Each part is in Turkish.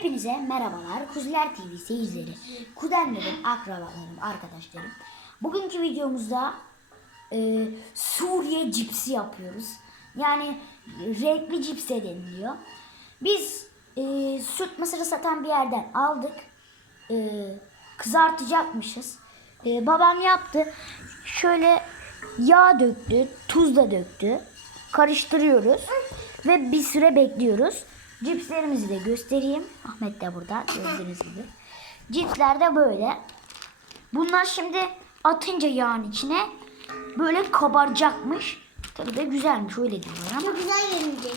Hepinize merhabalar. Kuziler TV seyircileri, kuzenlerim, akrabalarım, arkadaşlarım. Bugünkü videomuzda e, Suriye cipsi yapıyoruz. Yani renkli cipse deniliyor. Biz e, süt mısırı satan bir yerden aldık. E, kızartacakmışız. E, babam yaptı. Şöyle yağ döktü, tuz da döktü. Karıştırıyoruz ve bir süre bekliyoruz. Cipslerimizi de göstereyim. Ahmet de burada gördüğünüz gibi. Cipsler de böyle. Bunlar şimdi atınca yağın içine böyle kabaracakmış. Tabii de güzelmiş öyle diyorlar ama Çok güzel görünecek.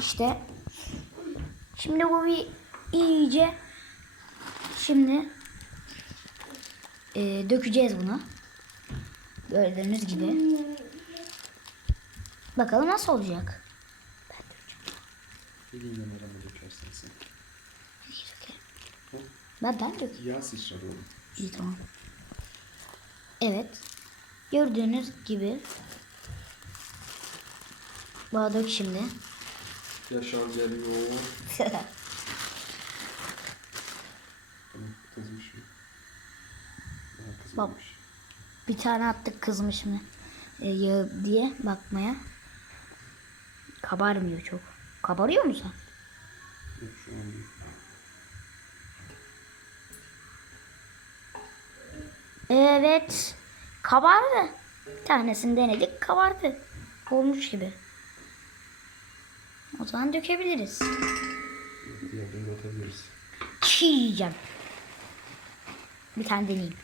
işte şimdi bu bir iyice şimdi e, dökeceğiz bunu. Gördüğünüz gibi. Bakalım nasıl olacak. Elinle merhaba dökersen sen. Ben ben dök. Yağ sıçrar oğlum. İyi tamam. Evet. Gördüğünüz gibi. Bana dök şimdi. Yaşar geliyor. Tamam kızmış mı? Daha kızmamış. bir tane attık kızmış mı e, yağı diye bakmaya. Kabarmıyor çok. Kabarıyor mu sen? Yok şu an değil. Evet. Kabardı. Bir tanesini denedik kabardı. Olmuş gibi. O zaman dökebiliriz. Diğerlerini atabiliriz. Çiğ yiyeceğim. Bir tane deneyeyim.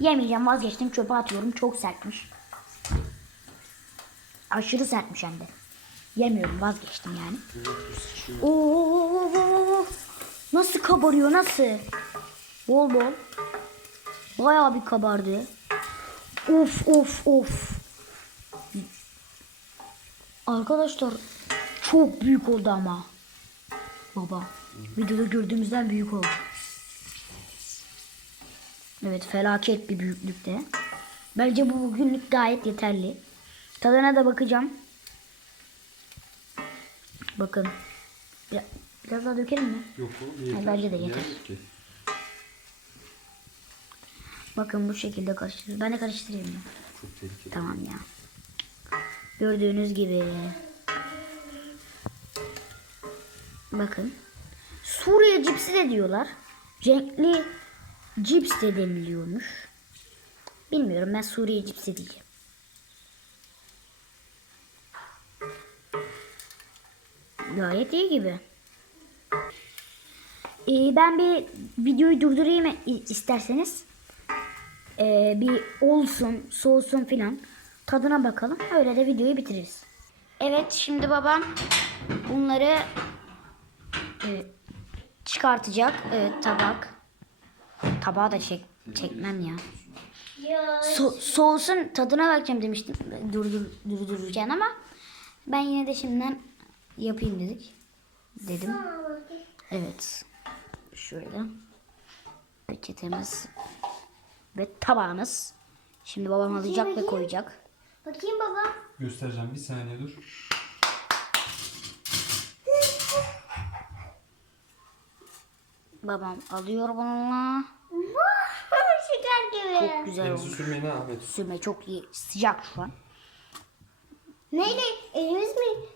Yemeyeceğim vazgeçtim çöpe atıyorum çok sertmiş. Aşırı sertmiş hem de. Yemiyorum vazgeçtim yani. Oo, nasıl kabarıyor nasıl? Bol bol. Bayağı bir kabardı. Of of of. Arkadaşlar çok büyük oldu ama. Baba. Videoda gördüğümüzden büyük oldu. Evet felaket bir büyüklükte. Bence bu bugünlük gayet yeterli. Tadına da bakacağım. Bakın. Biraz, biraz daha dökelim mi? Yok o niye? Ha, bence de yeter. ki? Bakın bu şekilde karıştırıyoruz. Ben de karıştırayım mı? Çok tehlikeli. Tamam ya. Gördüğünüz gibi. Bakın. Suriye cipsi de diyorlar. Renkli cips de deniliyormuş. Bilmiyorum ben Suriye cipsi diyeceğim. Gayet iyi gibi. Ee, ben bir videoyu durdurayım isterseniz. Ee, bir olsun, soğusun filan. Tadına bakalım. Öyle de videoyu bitiririz. Evet şimdi babam bunları e, çıkartacak. Evet tabak. Tabağı da çek, çekmem ya. So- soğusun tadına bakacağım demiştim. Durdur, durdururken ama ben yine de şimdiden yapayım dedik. Dedim. Evet. Şöyle. Peçetemiz ve tabağımız. Şimdi babam alacak ve koyacak. Bakayım baba. Göstereceğim bir saniye dur. Babam alıyor bununla. Şeker gibi. Çok güzel Elinizi olmuş. sürmeyin ha Ahmet. Sürme çok iyi. Sıcak şu an. Neyle? Elimiz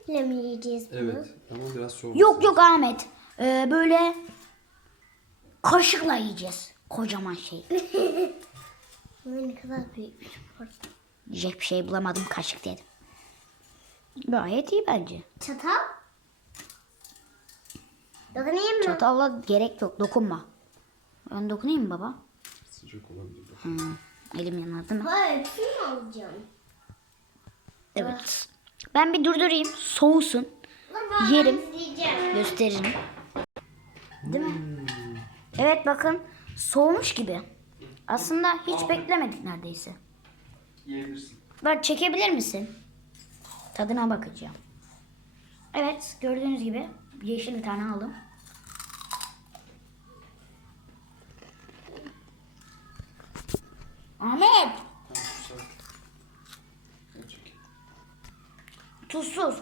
mi mi yiyeceğiz bunu? Evet ama biraz soğuk. Yok yok Ahmet. Ee, böyle kaşıkla yiyeceğiz. Kocaman şey. Bu ne kadar büyükmüş. Yiyecek bir şey bulamadım kaşık dedim. Gayet iyi bence. Çatal? Dokunayım mı? Çatalla gerek yok dokunma. Ben dokunayım mı baba? Sıcak olabilir. bak. Hmm, elim yanar değil mi? Hayır, mi alacağım? Evet. Ben bir durdurayım. Soğusun. Baba, Yerim. Gösteririm. Değil mi? Evet bakın. Soğumuş gibi. Aslında hiç beklemedik neredeyse. Yiyebilirsin. Ben çekebilir misin? Tadına bakacağım. Evet gördüğünüz gibi yeşil bir tane aldım. Ahmet Tamam sus artık. Gel çek. tuzsuz.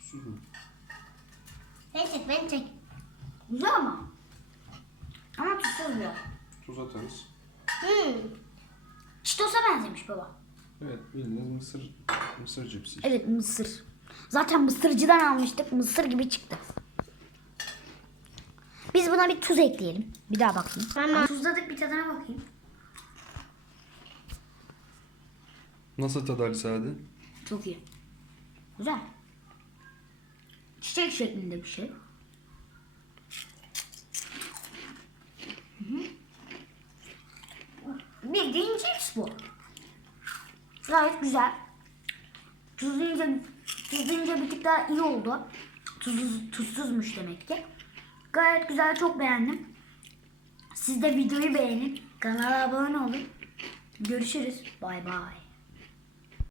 Sus mu? Ben çek ben çek. Güzel ama. Ama tuzsuz biraz. Tuz atarız. Hmm. Çitos'a benzemiş baba. Evet bildiğiniz mısır mısır cipsi. Evet mısır. Zaten mısırcıdan almıştık. Mısır gibi çıktı. Biz buna bir tuz ekleyelim. Bir daha bakayım. Tamam. Tuzladık bir tadına bakayım. Nasıl tadı Ali Sade? Çok iyi. Güzel. Çiçek şeklinde bir şey. Hı hı. Bildiğin cips bu. Gayet güzel. Tuzlayınca, tuzlayınca bir tık daha iyi oldu. Tuzsuz, tuzsuzmuş demek ki. Gayet güzel, çok beğendim. Siz de videoyu beğenin. Kanala abone olun. Görüşürüz. Bay bay.